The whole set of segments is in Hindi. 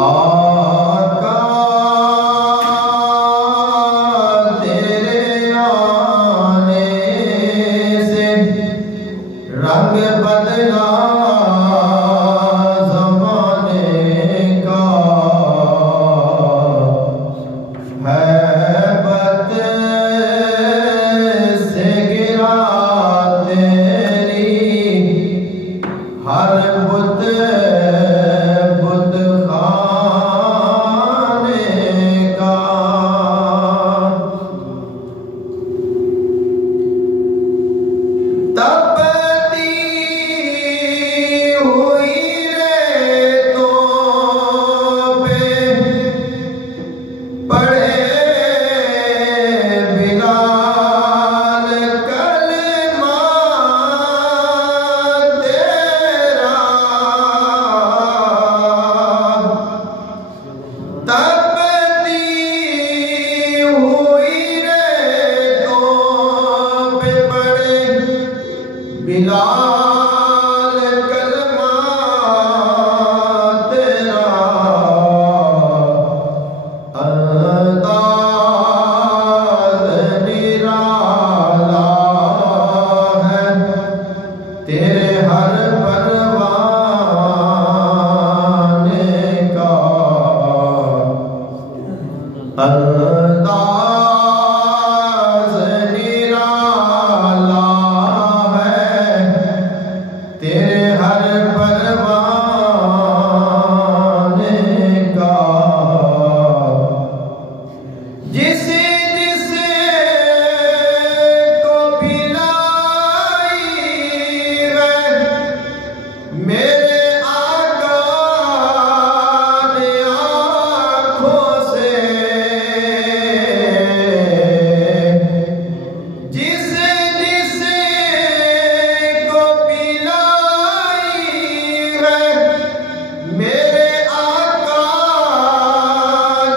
आका तेरे आने से रंग बदला ज़माने का, हैबत से गिरा तेरी हर बुत बिलाल कलमा तेरा अंदाज़ निराला है, तेरे हर परवाने का अंदाज़ निराला, तेरे हर परवाने का। जिसे जिसे को पिलाई है मेरे आका ने आँखों से, जिसे जिसे को मेरे आका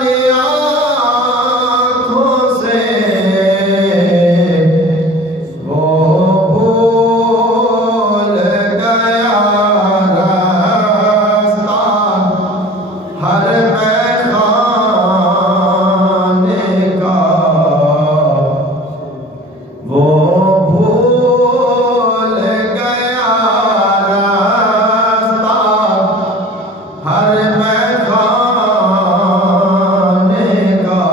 ने आँखों से, वो भूल गया रास्ता हर पैखाने का, वो भूल गया रास्ता हर पैखाने का।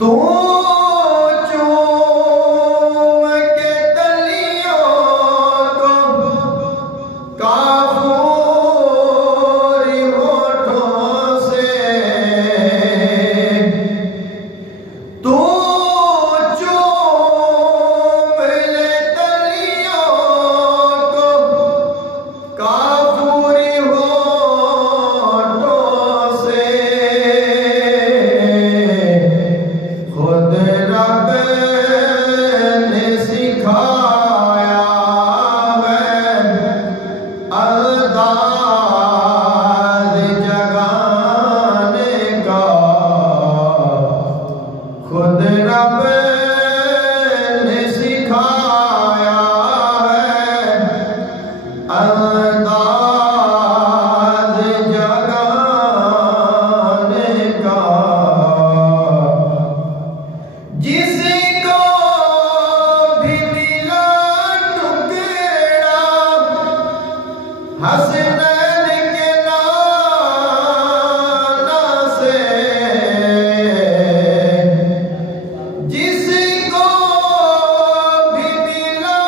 तू चूम के तलियों को काफूरी होठों से, तू चूम ले तलियों को काफूरी होठों से, खुद रब ने सिखाया है अंदाज़ जगाने का, खुद रब ने सिखाया है अंदाज़ जगाने का। जिसको भी मिला टुकड़ा हसनैन के नाना से, जिसको भी मिला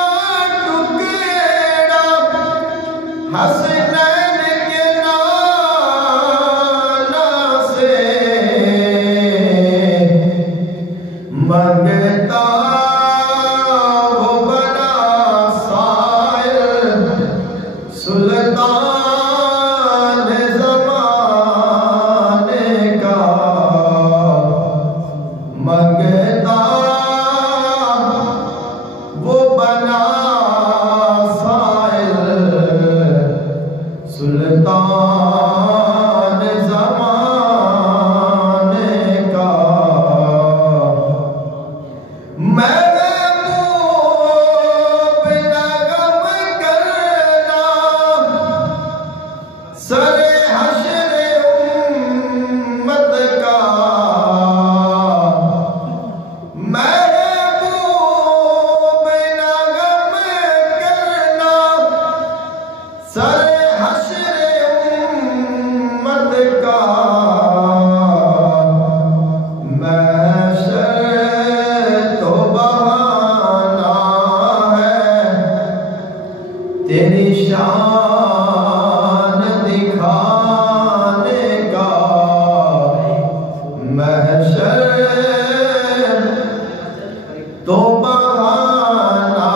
टुकड़ा हसनैन के नाना से, मंगता वो बना साइल सुल्तान ज़माने का, मंगता वो बना साइल सुल्तान ज़माने का। महबूब न गम करना सरे हश्र उम्मत का महबूब ना गम करना, सरे हश्र उम्मत का महशर तो बहाना है, तेरी शान दिखाने का महशर तो बहाना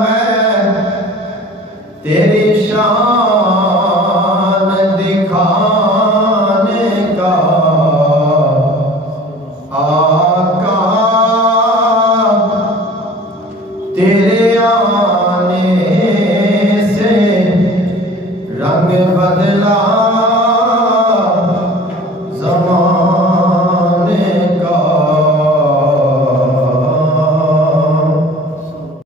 है, तेरी शान दिखाने का। आका तेरे आने से रंग बदला